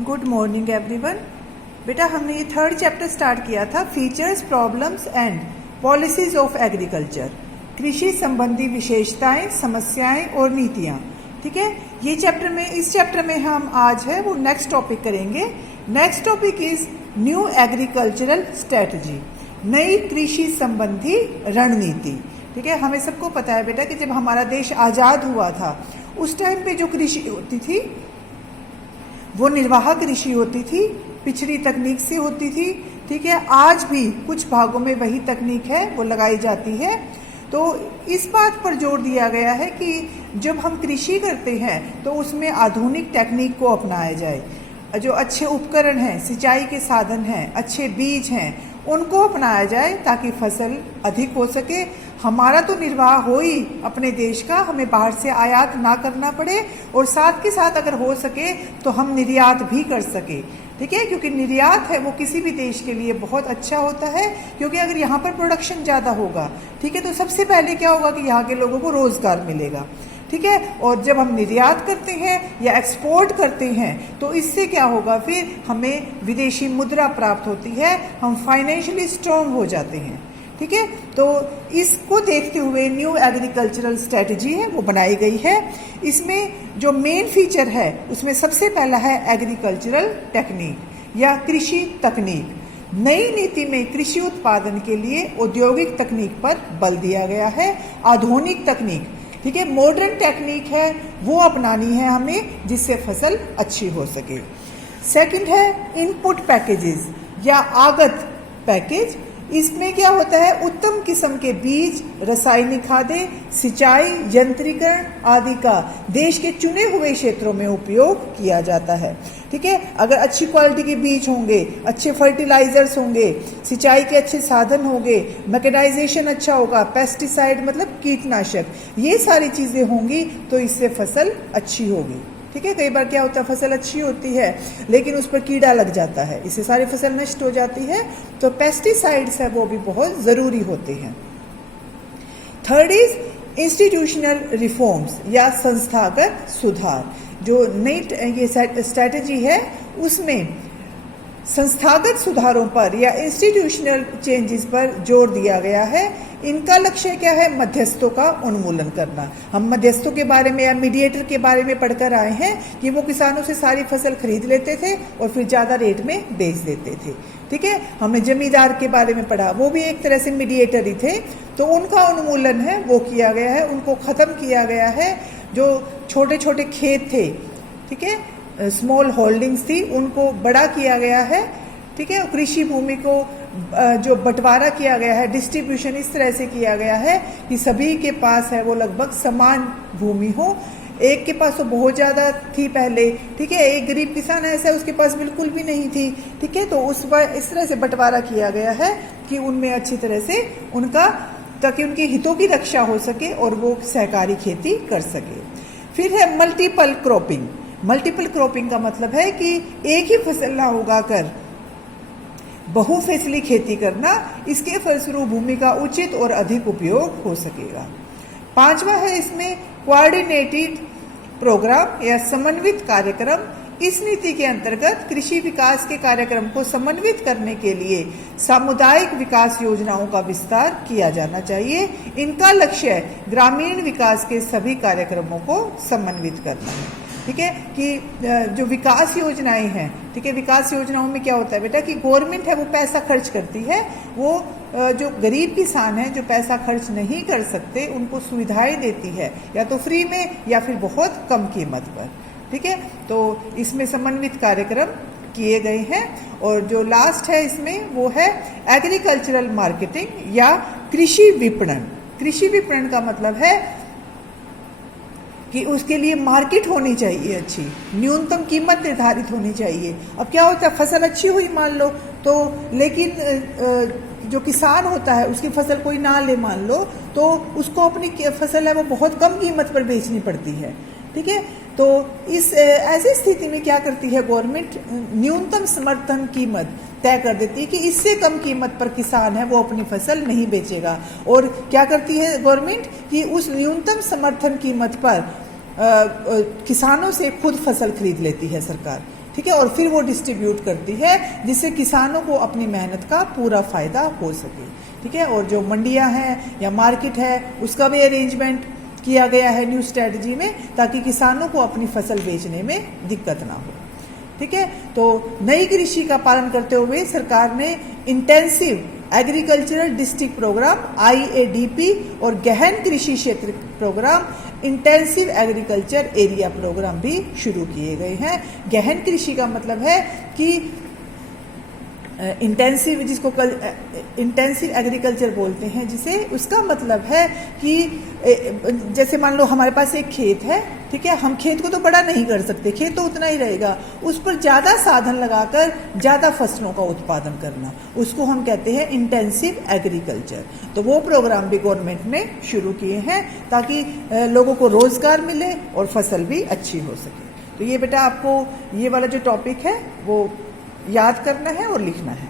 Good morning everyone. बेटा हमने ये थर्ड चैप्टर स्टार्ट किया था, features, problems and policies of agriculture, कृषि संबंधी विशेषताएं, समस्याएं और नीतियां। ठीक है, ये चैप्टर में, इस चैप्टर में हम आज है वो नेक्स्ट टॉपिक करेंगे। Next topic is new agricultural strategy, नई कृषि संबंधी रणनीति। ठीक है, हमें सबको पता है बेटा कि जब हमारा देश आज़ाद हुआ था उस टाइम पे जो कृषि होती थी वो निर्वाह कृषि होती थी, पिछड़ी तकनीक से होती थी। ठीक है, आज भी कुछ भागों में वही तकनीक है वो लगाई जाती है। तो इस बात पर जोर दिया गया है कि जब हम कृषि करते हैं तो उसमें आधुनिक टेक्निक को अपनाया जाए। जो अच्छे उपकरण हैं, सिंचाई के साधन हैं, अच्छे बीज हैं, उनको अपनाया जाए ताकि फसल अधिक हो सके। हमारा तो निर्वाह हो ही अपने देश का, हमें बाहर से आयात ना करना पड़े, और साथ के साथ अगर हो सके तो हम निर्यात भी कर सके। ठीक है, क्योंकि निर्यात है वो किसी भी देश के लिए बहुत अच्छा होता है, क्योंकि अगर यहाँ पर प्रोडक्शन ज़्यादा होगा, ठीक है, तो सबसे पहले क्या होगा कि यहाँ के लोगों को रोजगार मिलेगा। ठीक है, और जब हम निर्यात करते हैं या एक्सपोर्ट करते हैं तो इससे क्या होगा, फिर हमें विदेशी मुद्रा प्राप्त होती है, हम फाइनेंशियली स्ट्रॉन्ग हो जाते हैं। ठीक है, तो इसको देखते हुए न्यू एग्रीकल्चरल स्ट्रेटजी है वो बनाई गई है। इसमें जो मेन फीचर है उसमें सबसे पहला है एग्रीकल्चरल टेक्निक या कृषि तकनीक। नई नीति में कृषि उत्पादन के लिए औद्योगिक तकनीक पर बल दिया गया है, आधुनिक तकनीक। ठीक है, मॉडर्न टेक्निक है वो अपनानी है हमें, जिससे फसल अच्छी हो सके। सेकंड है इनपुट पैकेजेस या आगत पैकेज। इसमें क्या होता है, उत्तम किस्म के बीज, रासायनिक खादें, सिंचाई, यंत्रीकरण आदि का देश के चुने हुए क्षेत्रों में उपयोग किया जाता है। ठीक है, अगर अच्छी क्वालिटी के बीज होंगे, अच्छे फर्टिलाइजर्स होंगे, सिंचाई के अच्छे साधन होंगे, मैकेनाइजेशन अच्छा होगा, पेस्टिसाइड मतलब कीटनाशक, ये सारी चीज़ें होंगी तो इससे फसल अच्छी होगी। ठीक है, कई बार क्या होता है, फसल अच्छी होती है लेकिन उस पर कीड़ा लग जाता है, इससे सारी फसल नष्ट हो जाती है, तो पेस्टिसाइड्स है वो भी बहुत ज़रूरी होते हैं। थर्ड इज इंस्टीट्यूशनल रिफॉर्म्स या संस्थागत सुधार। जो नई ये स्ट्रैटेजी है उसमें संस्थागत सुधारों पर या इंस्टीट्यूशनल चेंजेस पर जोर दिया गया है। इनका लक्ष्य क्या है, मध्यस्थों का उन्मूलन करना। हम मध्यस्थों के बारे में या मीडिएटर के बारे में पढ़कर आए हैं कि वो किसानों से सारी फसल खरीद लेते थे और फिर ज़्यादा रेट में बेच देते थे। ठीक है, हमने जमींदार के बारे में पढ़ा, वो भी एक तरह से मीडिएटर ही थे, तो उनका उन्मूलन है वो किया गया है, उनको ख़त्म किया गया है। जो छोटे छोटे खेत थे, ठीक है, स्मॉल होल्डिंग्स थी, उनको बड़ा किया गया है। ठीक है, कृषि भूमि को जो बंटवारा किया गया है, डिस्ट्रीब्यूशन इस तरह से किया गया है कि सभी के पास है वो लगभग समान भूमि हो। एक के पास तो बहुत ज़्यादा थी पहले, ठीक है, एक गरीब किसान ऐसा है उसके पास बिल्कुल भी नहीं थी। ठीक है, तो उस पर इस तरह से बंटवारा किया गया है कि उनमें अच्छी तरह से उनका, ताकि उनके हितों की रक्षा हो सके और वो सहकारी खेती कर सके। फिर है मल्टीपल क्रॉपिंग। मल्टीपल क्रॉपिंग का मतलब है कि एक ही फसल ना उगाकर बहुफसली खेती करना, इसके फलस्वरूप भूमि का उचित और अधिक उपयोग हो सकेगा। पांचवा है इसमें कोऑर्डिनेटेड प्रोग्राम या समन्वित कार्यक्रम। इस नीति के अंतर्गत कृषि विकास के कार्यक्रम को समन्वित करने के लिए सामुदायिक विकास योजनाओं का विस्तार किया जाना चाहिए। इनका लक्ष्य ग्रामीण विकास के सभी कार्यक्रमों को समन्वित करना है। ठीक है, कि जो विकास योजनाएं हैं, ठीक है, विकास योजनाओं में क्या होता है बेटा कि गवर्नमेंट है वो पैसा खर्च करती है, वो जो गरीब किसान हैं जो पैसा खर्च नहीं कर सकते उनको सुविधाएं देती है, या तो फ्री में या फिर बहुत कम कीमत पर। ठीक है, तो इसमें समन्वित कार्यक्रम किए गए हैं। और जो लास्ट है इसमें वो है एग्रीकल्चरल मार्केटिंग या कृषि विपणन। कृषि विपणन का मतलब है कि उसके लिए मार्केट होनी चाहिए अच्छी, न्यूनतम कीमत निर्धारित होनी चाहिए। अब क्या होता है, फसल अच्छी हुई मान लो तो, लेकिन जो किसान होता है उसकी फसल कोई ना ले मान लो, तो उसको अपनी फसल है वो बहुत कम कीमत पर बेचनी पड़ती है। ठीक है, तो इस ऐसी स्थिति में क्या करती है गवर्नमेंट, न्यूनतम समर्थन कीमत तय कर देती है कि इससे कम कीमत पर किसान है वो अपनी फसल नहीं बेचेगा। और क्या करती है गवर्नमेंट कि उस न्यूनतम समर्थन कीमत पर किसानों से खुद फसल खरीद लेती है सरकार। ठीक है, और फिर वो डिस्ट्रीब्यूट करती है जिससे किसानों को अपनी मेहनत का पूरा फायदा हो सके। ठीक है, और जो मंडियां हैं या मार्केट है उसका भी अरेंजमेंट किया गया है न्यू स्ट्रेटजी में, ताकि किसानों को अपनी फसल बेचने में दिक्कत ना हो। ठीक है, तो नई कृषि का पालन करते हुए सरकार ने intensive agricultural district programme IADP और गहन कृषि क्षेत्र programme intensive agriculture area programme भी शुरू किए गए हैं। गहन कृषि का मतलब है कि इंटेंसिव, जिसको इंटेंसिव एग्रीकल्चर बोलते हैं जिसे, उसका मतलब है कि जैसे मान लो हमारे पास एक खेत है, ठीक है, हम खेत को तो बड़ा नहीं कर सकते, खेत तो उतना ही रहेगा, उस पर ज़्यादा साधन लगाकर ज़्यादा फसलों का उत्पादन करना, उसको हम कहते हैं इंटेंसिव एग्रीकल्चर। तो वो प्रोग्राम भी गवर्नमेंट ने शुरू किए हैं ताकि लोगों को रोजगार मिले और फसल भी अच्छी हो सके। तो ये बेटा आपको ये वाला जो टॉपिक है वो याद करना है और लिखना है।